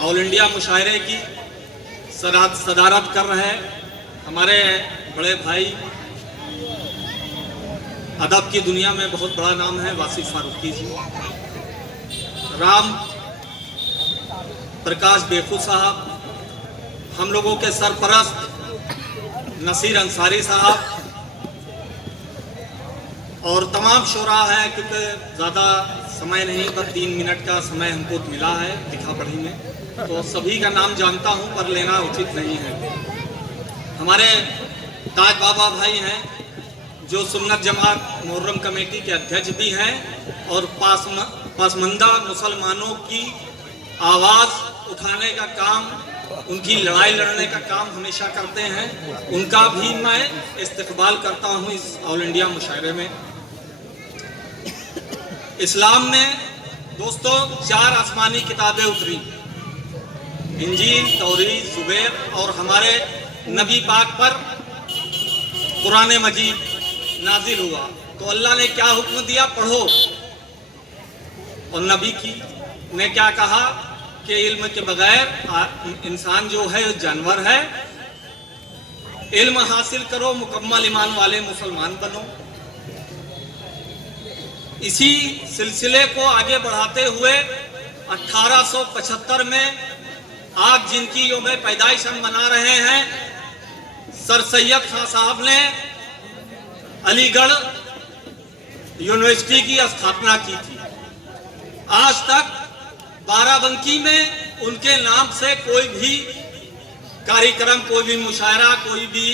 All India मुशायरे की सदारत कर रहे हमारे बड़े भाई, अदब की दुनिया में बहुत बड़ा नाम है वासिफ फारूकी जी, राम प्रकाश बेखू साहब, हम लोगों के सरपरस्त नसीर अंसारी साहब और तमाम शोरा है, क्योंकि ज़्यादा समय नहीं, बस 3 मिनट का समय हमको मिला है लिखा पढ़ी में, तो सभी का नाम जानता हूं पर लेना उचित नहीं है। हमारे ताज बाबा भाई हैं जो सुन्नत जमात मुहर्रम कमेटी के अध्यक्ष भी हैं और पासमंदा मुसलमानों की आवाज़ उठाने का काम, उनकी लड़ाई लड़ने का काम हमेशा करते हैं, उनका भी मैं इस्तकबाल करता हूं इस ऑल इंडिया मुशायरे में। इस्लाम में दोस्तों 4 आसमानी किताबें उतरी, इंजील, तौरीत, ज़ुबैर और हमारे नबी पाक पर कुरान मजीद नाजिल हुआ। तो अल्लाह ने क्या हुक्म दिया? पढ़ो। और नबी की ने क्या कहा कि इल्म के बगैर इंसान जो है जानवर है, इल्म हासिल करो, मुकम्मल ईमान वाले मुसलमान बनो। इसी सिलसिले को आगे बढ़ाते हुए 1875 में आज जिनकी यौम पैदाइश हम मना रहे हैं, सर सैयद खान साहब ने अलीगढ़ यूनिवर्सिटी की स्थापना की थी। आज तक बाराबंकी में उनके नाम से कोई भी कार्यक्रम, कोई भी मुशायरा, कोई भी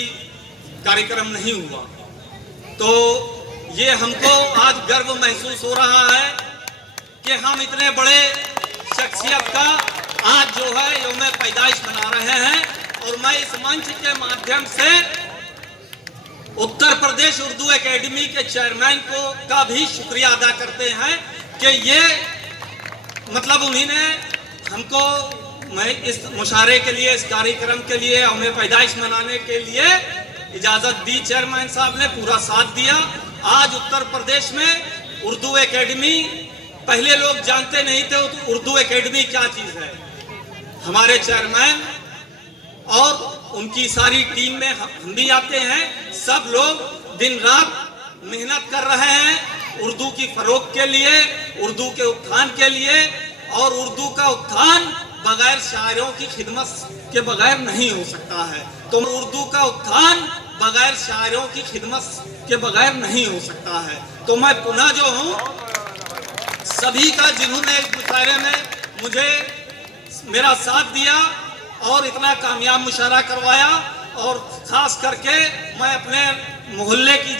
कार्यक्रम नहीं हुआ। तो ये हमको आज गर्व महसूस हो रहा है कि हम इतने बड़े शख्सियत का आज जो है यौम पैदाइश मना रहे हैं। और मैं इस मंच के माध्यम से उत्तर प्रदेश उर्दू एकेडमी के चेयरमैन का भी शुक्रिया अदा करते हैं कि ये मतलब उन्हीं ने हमको, मैं इस मुशायरे के लिए, इस कार्यक्रम के लिए, यौम पैदाइश मनाने के लिए इजाज़त दी। चेयरमैन साहब ने पूरा साथ दिया। आज उत्तर प्रदेश में उर्दू एकेडमी, पहले लोग जानते नहीं थे तो उर्दू एकेडमी क्या चीज़ है। हमारे चेयरमैन और उनकी सारी टीम में हम भी आते हैं, सब लोग दिन रात मेहनत कर रहे हैं उर्दू की फरोग के लिए, उर्दू के उत्थान के लिए। और उर्दू का उत्थान बगैर शायरों की खिदमत के बगैर नहीं हो सकता है। तो उर्दू का उत्थान बगैर शायरों की खिदमत के बगैर नहीं हो सकता है। तो मैं पुनः जो हूँ सभी का, जिन्होंने इस मुशायरे में मुझे मेरा साथ दिया और इतना कामयाब मुशायरा करवाया, और ख़ास करके मैं अपने मोहल्ले की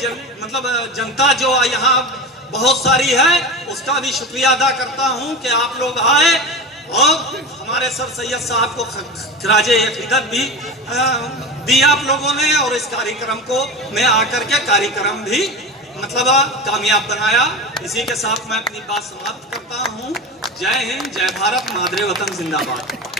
जनता जो यहाँ बहुत सारी है, उसका भी शुक्रिया अदा करता हूँ कि आप लोग आए और हमारे सर सैयद साहब को खराजे अकीदत भी दी आप लोगों ने, और इस कार्यक्रम को मैं आकर के कार्यक्रम भी कामयाब बनाया। इसी के साथ मैं अपनी बात समाप्त करता हूँ। जय हिंद, जय भारत, मादरे वतन जिंदाबाद।